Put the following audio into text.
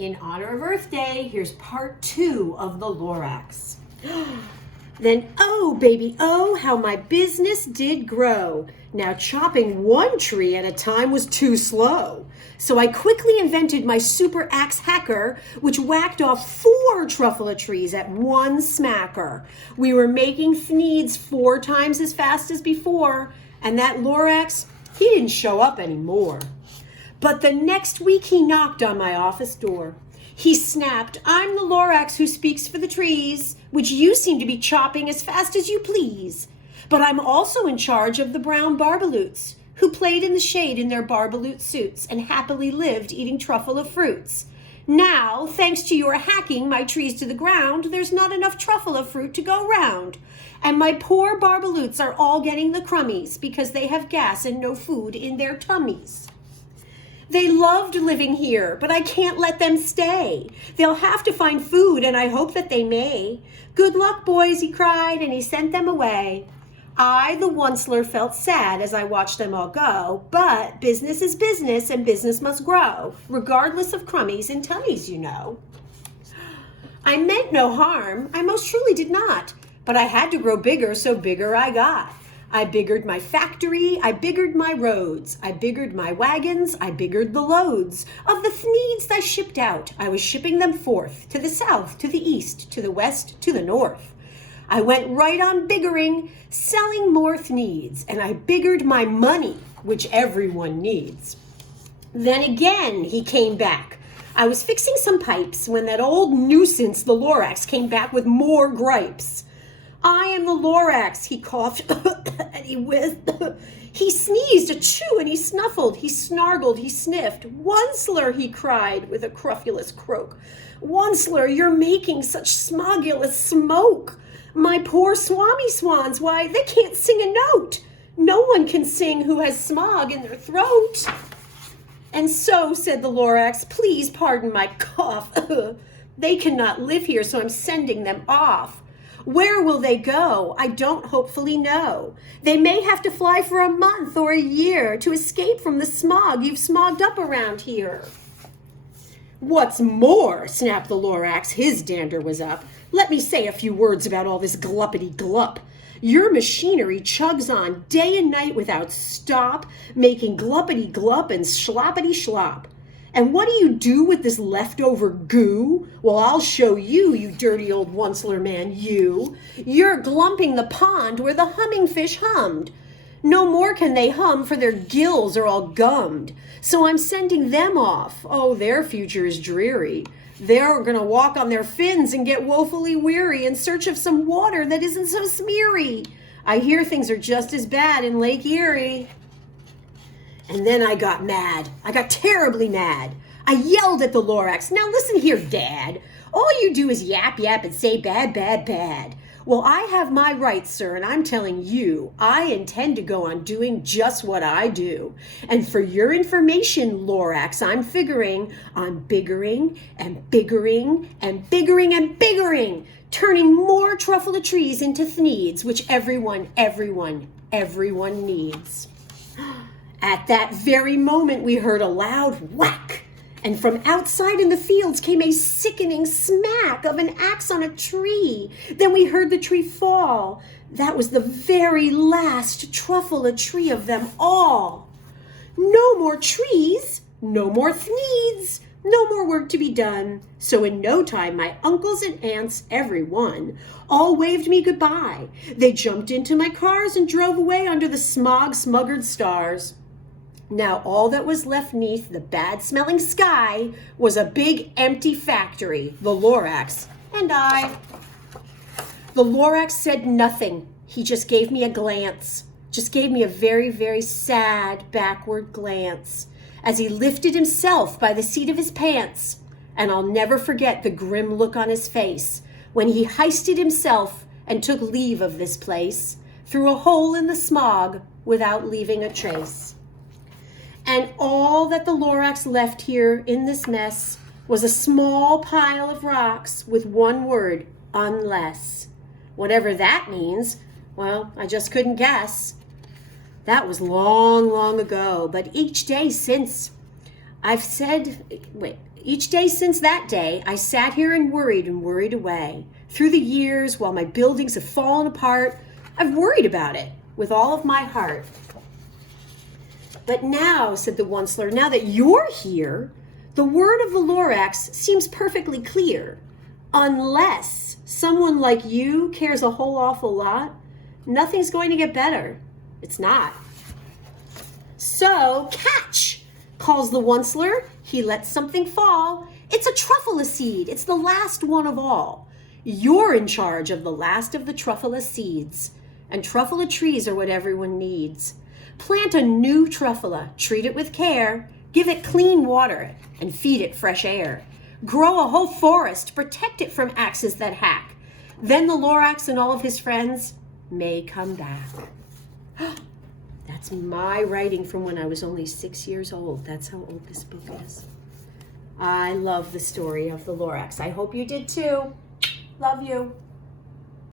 In honor of Earth Day, here's part 2 of the Lorax. Then, oh, baby, oh, how my business did grow. Now chopping one tree at a time was too slow. So I quickly invented my super axe hacker, which whacked off 4 truffula trees at one smacker. We were making thneeds 4 times as fast as before, and that Lorax, he didn't show up anymore. But the next week he knocked on my office door. He snapped, "I'm the Lorax who speaks for the trees, which you seem to be chopping as fast as you please. But I'm also in charge of the brown barbaloots, who played in the shade in their barbaloot suits and happily lived eating truffula fruits. Now, thanks to your hacking my trees to the ground, there's not enough truffula fruit to go round. And my poor barbaloots are all getting the crummies because they have gas and no food in their tummies. They loved living here, but I can't let them stay. They'll have to find food, and I hope that they may. Good luck, boys," he cried, and he sent them away. I, the onceler, felt sad as I watched them all go, but business is business, and business must grow, regardless of crummies and tummies, you know. I meant no harm, I most truly did not, but I had to grow bigger, so bigger I got. I biggered my factory, I biggered my roads, I biggered my wagons, I biggered the loads. Of the thneeds I shipped out, I was shipping them forth, to the south, to the east, to the west, to the north. I went right on biggering, selling more thneeds, and I biggered my money, which everyone needs. Then again he came back. I was fixing some pipes when that old nuisance, the Lorax, came back with more gripes. "I am the Lorax," he coughed, and he whiffed. He sneezed, achoo, and he snuffled, he snargled, he sniffed. "Onceler," he cried with a crufulous croak. "Onceler, you're making such smogulous smoke. My poor swami swans, why, they can't sing a note. No one can sing who has smog in their throat." "And so," said the Lorax, "please pardon my cough. They cannot live here, so I'm sending them off. Where will they go? I don't hopefully know. They may have to fly for a month or a year to escape from the smog you've smogged up around here." "What's more," snapped the Lorax, his dander was up, "let me say a few words about all this gluppity glup. Your machinery chugs on day and night without stop, making gluppity glup and sloppity slop. And what do you do with this leftover goo? Well, I'll show you, you dirty old onceler man, you. You're glumping the pond where the humming fish hummed. No more can they hum, for their gills are all gummed. So I'm sending them off. Oh, their future is dreary. They're going to walk on their fins and get woefully weary in search of some water that isn't so smeary. I hear things are just as bad in Lake Erie." And then I got mad. I got terribly mad. I yelled at the Lorax, "Now listen here, Dad. All you do is yap, yap, and say bad, bad, bad. Well, I have my rights, sir, and I'm telling you, I intend to go on doing just what I do. And for your information, Lorax, I'm figuring on biggering and biggering and biggering and biggering, turning more truffula trees into thneeds, which everyone needs." At that very moment, we heard a loud whack, and from outside in the fields came a sickening smack of an axe on a tree. Then we heard the tree fall. That was the very last truffula tree of them all. No more trees, no more thneeds, no more work to be done. So in no time, my uncles and aunts, every one, all waved me goodbye. They jumped into my cars and drove away under the smog-smuggered stars. Now all that was left neath the bad-smelling sky was a big empty factory, the Lorax, and I. The Lorax said nothing. He just gave me a glance, just gave me a very, very sad backward glance as he lifted himself by the seat of his pants. And I'll never forget the grim look on his face when he heisted himself and took leave of this place through a hole in the smog without leaving a trace. And all that the Lorax left here in this mess was a small pile of rocks with one word, unless. Whatever that means, well, I just couldn't guess. That was long, long ago, but each day since, I've said, Each day since that day, I sat here and worried away. Through the years, while my buildings have fallen apart, I've worried about it with all of my heart. But now, said the Onceler, now that you're here, the word of the Lorax seems perfectly clear. Unless someone like you cares a whole awful lot, nothing's going to get better. It's not. So, catch, calls the Onceler. He lets something fall. It's a truffula seed. It's the last one of all. You're in charge of the last of the truffula seeds. And truffula trees are what everyone needs. Plant a new truffula, treat it with care, give it clean water, and feed it fresh air. Grow a whole forest, protect it from axes that hack. Then the Lorax and all of his friends may come back. That's my writing from when I was only 6 years old. That's how old this book is. I love the story of the Lorax. I hope you did too. Love you.